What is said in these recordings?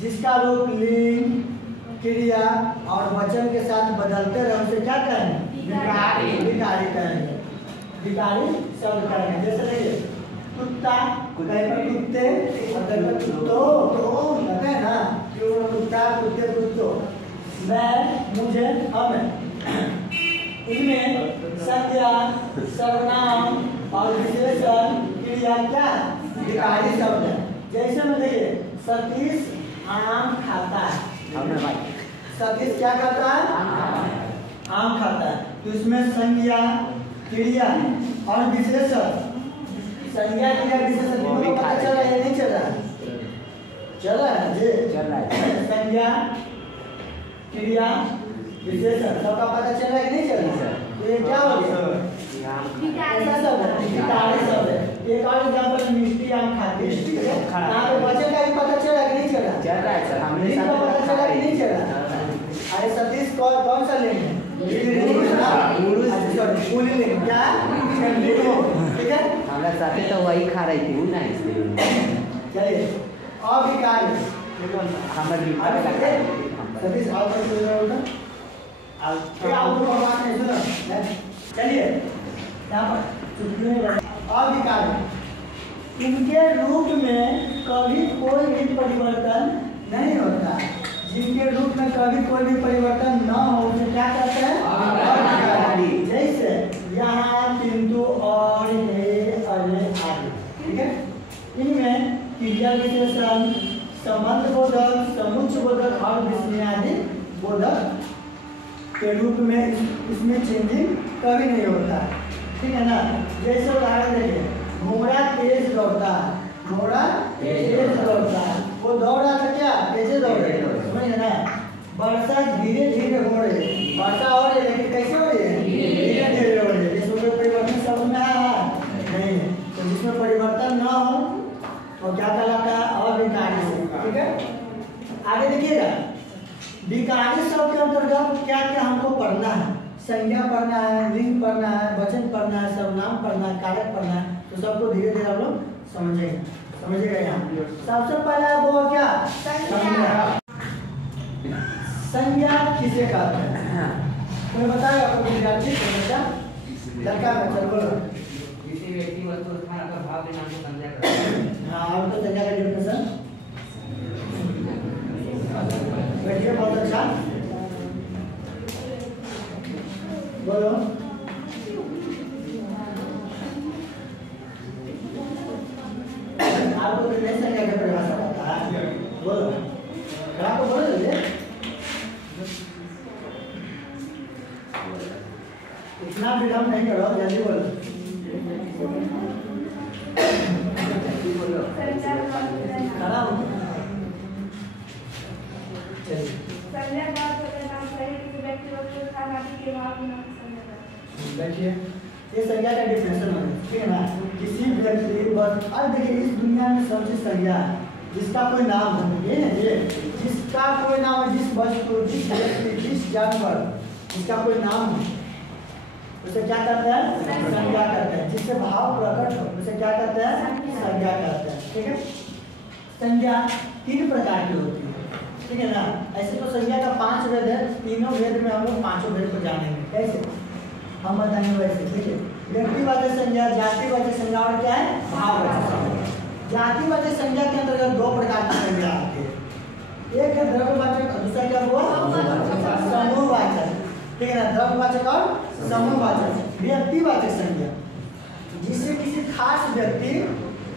जिसका रूप लिंग, क्रिया और वचन के साथ बदलते रहे उसे क्या कहेंगे? विकारी। विकारी कहेंगे, विकारी शब्द कहेंगे। जैसे देखिए कुत्ता, कहीं पर कुत्ते और कहीं पर कुत्तो, कहते हैं ना, कुत्ता, कुत्ते, कुत्तो। मैं, मुझे, हमें, इनमें संज्ञा, सर्वनाम और विशेषण, क्रिया क्या? विकारी शब्द है। जैसे में देखिए सतीश आम खाता है। सतीश क्या खाता है? आम खाता है। तो इसमें संज्ञा, क्रिया और विशेषण, संज्ञा, क्रिया, विशेषण को पता चल रहा है या नहीं चल रहा है? चल रहा है जी, चल रहा है। संज्ञा, क्रिया, विशेषण सबका पता चल रहा है कि नहीं चल रहा है? तो ये क्या हो गया? ऐसा शब्द है, विकारी शब्द है। एक और एग्जांपल मिष्टी आम खाते हैं। ना तो बच्चे का भी पता चल रहा है कि नहीं चल रहा? चल रहा है सर, हमने सबका पता चल रहा है कि नहीं चल रहा? अरे सतीश कौन सा लिंग है? पुल्लिंग। क्या? ठीक है, हमारे साथ तो वही खा रही थी ना, इसलिए चलिए अविकारी। सतीश और चलिए यहाँ पर अविकारी, इनके रूप में कभी कोई भी परिवर्तन नहीं होता। जिनके रूप में कभी कोई भी परिवर्तन न हो उसे क्या कहते हैं? अविकारी। जैसे यहाँ, किंतु, और, हे, अरे आदि। ठीक है, इनमें क्रिया विशेषण, संबंध बोधक, समुच्चय बोधक और विस्मयादि बोधक के रूप में इसमें चेंजिंग कभी नहीं होता। ठीक है ना? जैसे उदाहरण देखिए, घोड़ा तेज दौड़ता है। घोड़ा तेज दौड़ता है, वो दौड़ा था क्या? तेजे दौड़े, समझे ना? वर्षा धीरे धीरे हो रही है। वर्षा हो रही है लेकिन कैसे हो रही है? धीरे धीरे हो रही है। जिसमें परिवर्तन शब्द में आया नहीं है, तो जिसमें परिवर्तन ना हो तो क्या कहलाता है? अविकारी। ठीक है, आगे देखिएगा, विकारी शब्द के अंतर्गत क्या क्या हमको पढ़ना है? संज्ञा पढ़ना है, लिंग पढ़ना है, वचन पढ़ना है, सर्वनाम पढ़ना है, कारक पढ़ना है। तो सबको धीरे धीरे हम लोग समझेगा यहाँ। सबसे पहला वो क्या? संज्ञा। संज्ञा किसे कहते हैं? कोई बताएगा? आपको विद्यार्थी समझा? लड़का बच्चा बोलो। किसी व्यक्ति वस्तु स्थान का भाव देना को संज्ञा कहते हैं। हाँ, आपको संज्ञा का डेफिनेशन बैठिए, बहुत अच्छा बोलो। आपको तो नहीं संज्ञा का परिभाषा पता है? बोलो, आपको बोलो जल्दी। इतना विलंब नहीं करो, जल्दी बोलो। खड़ा हो बैठिए। ये संज्ञा का डिफिनेशन है, ठीक है ना? किसी व्यक्ति बस, और देखिए इस दुनिया में सबसे संज्ञा है जिसका कोई नाम है। ये जिसका कोई नाम है, जिस वस्तु, जिस व्यक्ति, जिस जानवर, जिसका कोई नाम है उसे क्या कहते हैं? संज्ञा कहते हैं। जिससे भाव प्रकट हो उसे क्या कहते हैं? संज्ञा कहते हैं। ठीक है, संज्ञा 3 प्रकार की होती है। ठीक है ना? ऐसे तो संज्ञा का 5 भेद है। तीनों भेद में हम लोग 5 भेद को जानेंगे। कैसे हम बताएंगे वैसे। ठीक है, व्यक्तिवाचक संज्ञा, जातिवाचक संज्ञा और क्या है? भाववाचक संज्ञा। जातिवाचक संज्ञा के अंतर्गत 2 प्रकार की संज्ञा आती है। एक है द्रव्यवाचक और दूसरा क्या हुआ? समूहवाचक। ठीक है ना? द्रव्यवाचक और समूहवाचक। व्यक्तिवाचक संज्ञा, जिससे किसी खास व्यक्ति,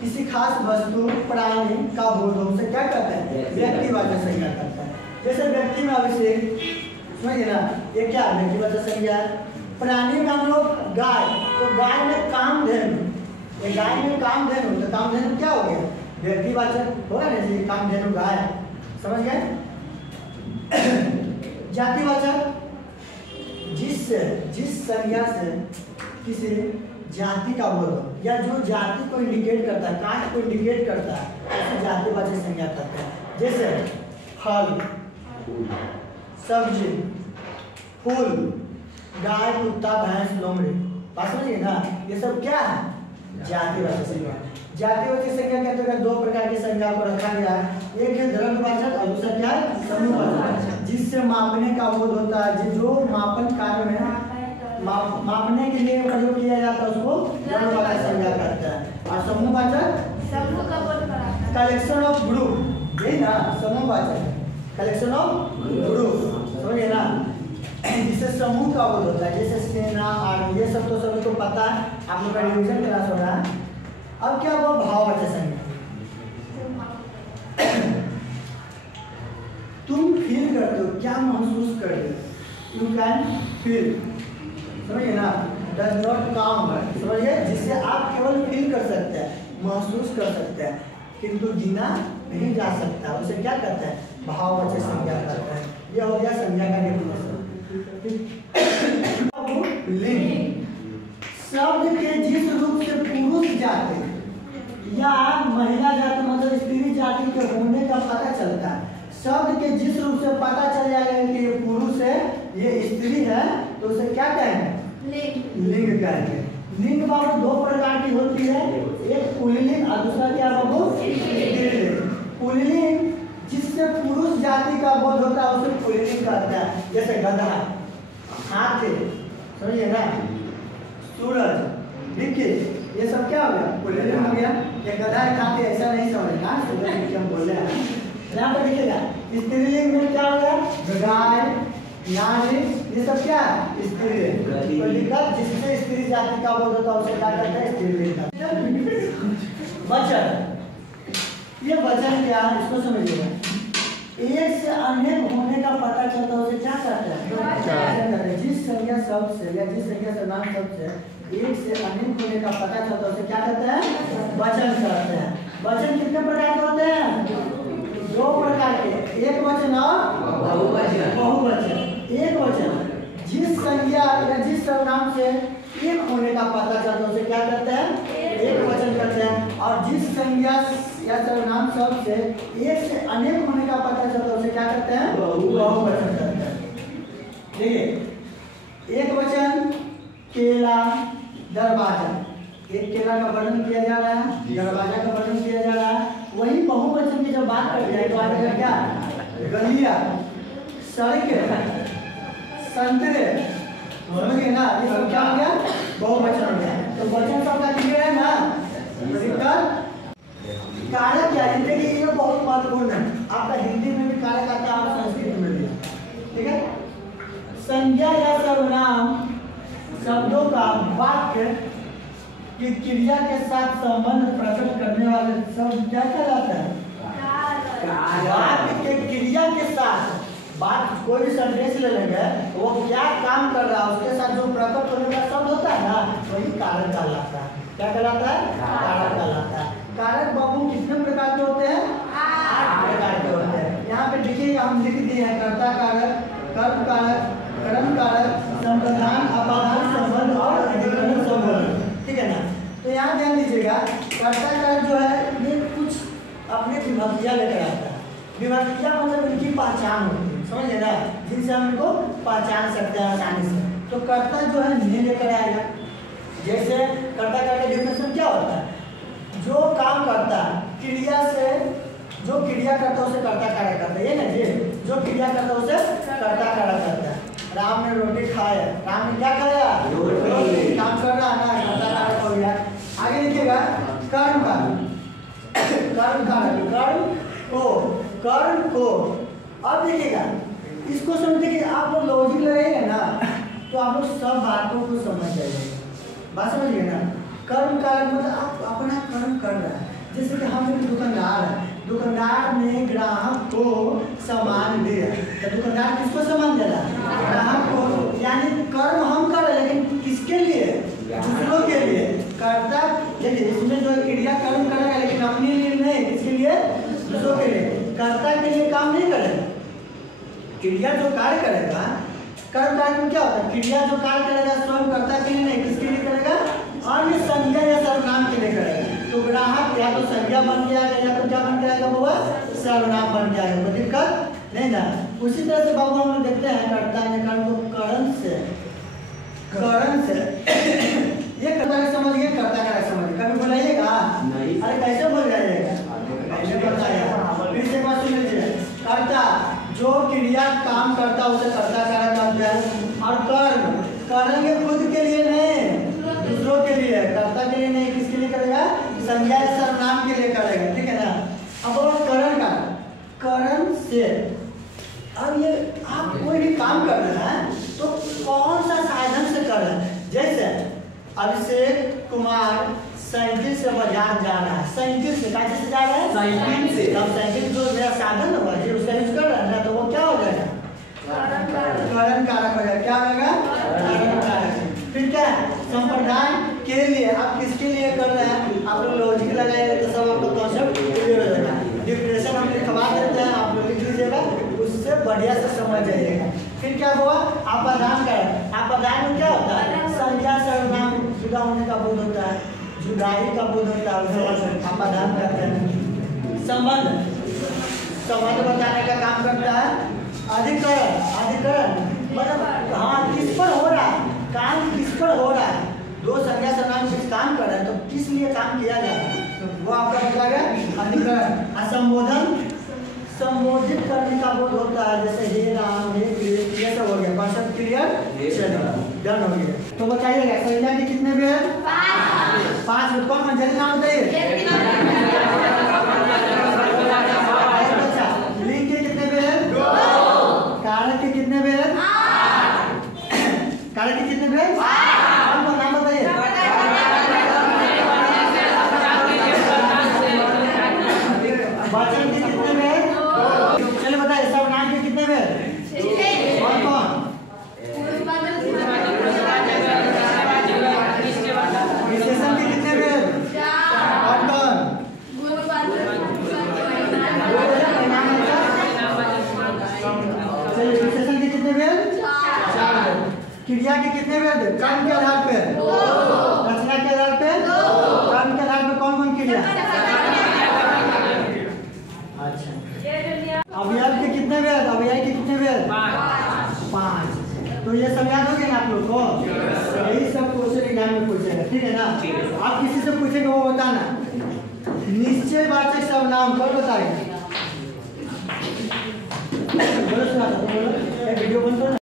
किसी खास वस्तु, प्राणी का बोध हो उसे क्या कहते हैं? व्यक्तिवाचक संज्ञा कहता है। जैसे व्यक्ति में अभिषेक, समझिए ना, ये क्या व्यक्तिवाचक संज्ञा है। प्राणी में हम लोग गाय, तो गाय में कामधेनु, ये गाय में कामधेनु, तो कामधेनु क्या हो गया? व्यक्तिवाचक होगा ना जी, कामधेनु गाय। समझ गए? जातिवाचक, जिस संज्ञा से किसी जाति का बोध हो या जो जाति को इंडिकेट करता है, कास्ट को इंडिकेट करता है, उसे जातिवाचक संज्ञा कहते हैं। जैसे फल, सब्जी, फूल, गाय, कुत्ता, भैंस, लोमड़ी। बात समझिए ना? ये सब क्या है? जातिवाचक संज्ञा। जातिवाचक संज्ञा के अंतर्गत 2 प्रकार की संज्ञा को रखा गया है। एक है द्रव्यवाचक और समूहवाचक जिससे मापने का बोध होता है, जो मापन कार्य में मापने के लिए प्रयोग किया जाता है उसको द्रव्यवाचक संज्ञा कहते हैं। और समूहवाचक समूह का बोध कराता है। कलेक्शन ऑफ ग्रुप, यही ना समूहवाचक कलेक्शन ऑफ ग्रुप, समझिए ना, जिससे समूह का बोध होता है, जैसे सेना आर्मी, ये सब तो सभी को पता है, आप लोग का रिवीजन क्लास हो रहा है। अब क्या हुआ भाववाचक संज्ञा, तुम फील करते हो, क्या महसूस कर रहे हो, यू कैन फील, समझिए ना, डज नॉट काउंट, समझिए, जिससे आप केवल फील कर सकते हैं, महसूस कर सकते हैं, किंतु गिना नहीं जा सकता, उसे क्या कहते हैं, भाववाचक संज्ञा कहते हैं। यह हो गया संज्ञा का डेफिनेशन। लिंग, शब्द के जिस रूप से पुरुष जाति या महिला जाति मतलब स्त्री जाति के होने का पता चलता है, शब्द के जिस रूप से पता चल जाएगा कि ये पुरुष है, ये स्त्री है, तो उसे क्या कहेंगे, लिंग कहेंगे। लिंग बाबू दो प्रकार की होती है, एक पुल्लिंग और दूसरा क्या बाबू, स्त्रीलिंग। पुल्लिंग जिससे पुरुष जाति का बोध होता है उसे पुल्लिंग कहते हैं, जैसे गधा, हाथी, समझिए ना, सूरज, देखिए ये सब क्या हो गया, पुल्लिंग हो गया। ये गधा है, हाथी, ऐसा नहीं समझना, सूरज की हम बोल रहे हैं। यहाँ पर देखिएगा स्त्रीलिंग में क्या हो गया, गाय, नारी, ये सब क्या है, स्त्रीलिंग। तो लिखा जिससे स्त्री जाति का बोध होता है उसे क्या कहते हैं, स्त्रीलिंग। वचन, ये वचन क्या है इसको समझिएगा, एक से अनेक होने का पता चलता है उसे क्या कहते हैं, जिस संज्ञा शब्द से या जिस संज्ञा सर्वनाम शब्द से एक से अनेक होने का पता चलता है उसे क्या कहते हैं, वचन कहते हैं। वचन कितने प्रकार के होते हैं, दो प्रकार के, एक वचन और बहुवचन। एक वचन जिस संज्ञा या जिस सर्वनाम से एक होने का पता चलता है उसे क्या कहते हैं, एक वचन कहते हैं। और जिस संज्ञा या सर्वनाम शब्द से एक से अनेक होने का पता चलता है उसे क्या कहते हैं, बहुवचन कहते हैं। देखिए एक वचन केला, दरवाजा, एक केला का वर्णन किया जा रहा है, दरवाजा का वर्णन किया जा रहा है। वही बहुवचन की जब बात करते हैं तो आगे क्या, गलिया, सड़कें, संतरे, समझिए ना, ये सब क्या हो गया, बहुवचन हो गया। तो वचन सबका क्लियर है ना। कारक क्या है, देखिए ये बहुत महत्वपूर्ण है, आपका हिंदी में भी कारक आता है, आपका संस्कृत में भी, ठीक है। संज्ञा या सर्वनाम शब्दों का वाक्य की क्रिया के साथ संबंध प्रकट करने वाले शब्द क्या कहलाता है, वाक्य के क्रिया के साथ, बात कोई भी सेंटेंस ले लेंगे वो क्या काम कर रहा है उसके साथ जो प्रकट होने का शब्द होता है ना, वही कारक कहलाता है। क्या कहलाता है, कारक कहलाता है। कारक बाबू कितने प्रकार के होते हैं, 8 प्रकार के होते हैं। यहाँ पे देखिए हम लिख दिए हैं, कर्ता कारक, कर्म कारक, कर्म कारक, संप्रदान, अपादान संबंध और अधिकरण संबंध, ठीक है ना। तो यहाँ ध्यान दीजिएगा, कर्ता कारक जो है ये कुछ अपने विभक्तियाँ लेकर आता है। विभक्तियाँ मतलब इनकी पहचान होती है, समझिए ना, जिनसे हम इनको पहचान सकते हैं आसानी से। तो कर्ता जो है ने लेकर आएगा, जैसे कर्ता का डेफिनेशन क्या होता है, जो काम करता है क्रिया से, जो क्रिया करता है उसे कर्ता कारक करता है, ये ना जी, जो क्रिया करता है उसे कर्ता कारक करता है। राम ने रोटी खाया, राम ने क्या खाया, रोटी, काम कर रहा है ना, कर्ता कारक हो गया। आगे देखिएगा कर्म कारक, कर्म कारक, कर्म को, अब देखिएगा इसको समझते कि आप लोग लॉजिक लगाइएगा ना तो आप लोग सब बातों को समझ जाइएगा, बात समझिए ना। कर्म कारक मतलब आप अपना कर्म कर रहे हैं, जैसे कि हम एक दुकानदार है, दुकानदार ने ग्राहक को सामान दिया, तो दुकानदार किसको सामान दे रहा है, ग्राहक को, यानी कर्म हम कर रहे हैं लेकिन किसके लिए, दूसरों के लिए। कर्ता देखिए इसमें जो क्रिया कर्म करेगा लेकिन अपने लिए नहीं, किसके लिए, दूसरों के लिए। कर्ता के लिए काम नहीं करेगा, क्रिया जो कार्य करेगा, कर्म कार्य में क्या होता है, क्रिया जो कार्य करेगा स्वयं कर्ता के लिए नहीं, किसके लिए करेगा, अन्य संज्ञा या सर्वनाम के लिए करेगा। तो ग्राहक या तो संज्ञा बन गया या तो क्या बन जाएगा बाबा, सर्वनाम बन जाएगा, कोई दिक्कत नहीं ना। उसी तरह से बाबू हम लोग देखते हैं कर्ता ने कर्म को करण से ये कर्ता का समझ गए, कर्ता का समझ कभी बुलाइएगा, अरे कैसे बोल जाइएगा, कैसे बताइएगा, फिर से बात सुन लीजिए। कर्ता जो क्रिया काम करता है उसे कर्ता कारक कहते हैं। और कर्म करेंगे खुद के लिए नहीं, दूसरों के लिए, कर्ता के लिए नहीं, किसके लिए करेगा? संज्ञा या सर्वनाम के लिए करेगा, ठीक है ना। अब वो करण का करण से, अब ये आप कोई भी काम कर रहे हैं तो कौन सा साधन से कर रहे हैं? जैसे अभिषेक कुमार साइकिल से बाजार जा रहा है, साइकिल से कैसे से जा रहा है? साइकिल से। अब साइकिल जो मेरा साधन होगा जी उसका यूज कर रहा है ना, तो वो क्या हो जाएगा? करण कारक हो जाएगा। क्या होगा? करण कारक। फिर क्या है? संप्रदाय के लिए, आप किसके लिए कर रहे हैं? आप लोग लॉजिक लगाएंगे तो सब आपका कॉन्सेप्ट क्लियर हो जाएगा। डिप्रेशन हम लिखवा देते हैं, आप लोग लिख लीजिएगा, उससे बढ़िया से समझ जाइएगा। फिर क्या हुआ? आपादान कारक। आपादान में क्या होता है? संज्ञा सर्वनाम जुदा होने का बोध होता है, जुदाई का बोध होता है, उसे आपादान करते हैं। संबंध संबंध बताने का काम करता है। अधिकरण अधिकरण मतलब हाँ किस पर हो रहा है काम, किस पर हो रहा है। दो संज्ञा सर्वनाम कुछ काम कर रहे हैं तो किस लिए काम किया जा रहा है, तो वो आपका बताएगा अधिकरण। असंबोधन संबोधित करने का बोध होता है, जैसे हे राम, हे कृष्ण, ये सब हो गया। Concept clear? चलो डन हो गया। तो बताइएगा संज्ञा के कितने भेद? 5। कौन कौन जल्दी नाम बताइए। लिंग के कितने भेद? 2। कारक के कितने भेद? 8। कारक के कितने भेद? 8। कौन कौन नाम बताइए। वचन के कितने भेद? 2। चलिए बताइए सर्वनाम के कितने भेद? कौन कौन? विशेषण के कितने भेद? 4। कौन कौन? चलिए विशेषण के कितने भेद? 4 भेद। क्रिया के कितने भेद? कर्म के आधार पे 2। रचना के आधार पे 2। कर्म के आधार पे कौन कौन क्रिया? अच्छा। अवयव के कितने भेद? अवयव के कितने भेद? 5। तो ये सब याद हो गया ना आप लोग को? यही सब क्वेश्चन एग्जाम में पूछेगा, ठीक है ना। आप किसी से पूछेंगे वो बताना। निश्चय वाचक सर्वनाम कौन बताएगा? बोलो सुना, वीडियो बंद करो।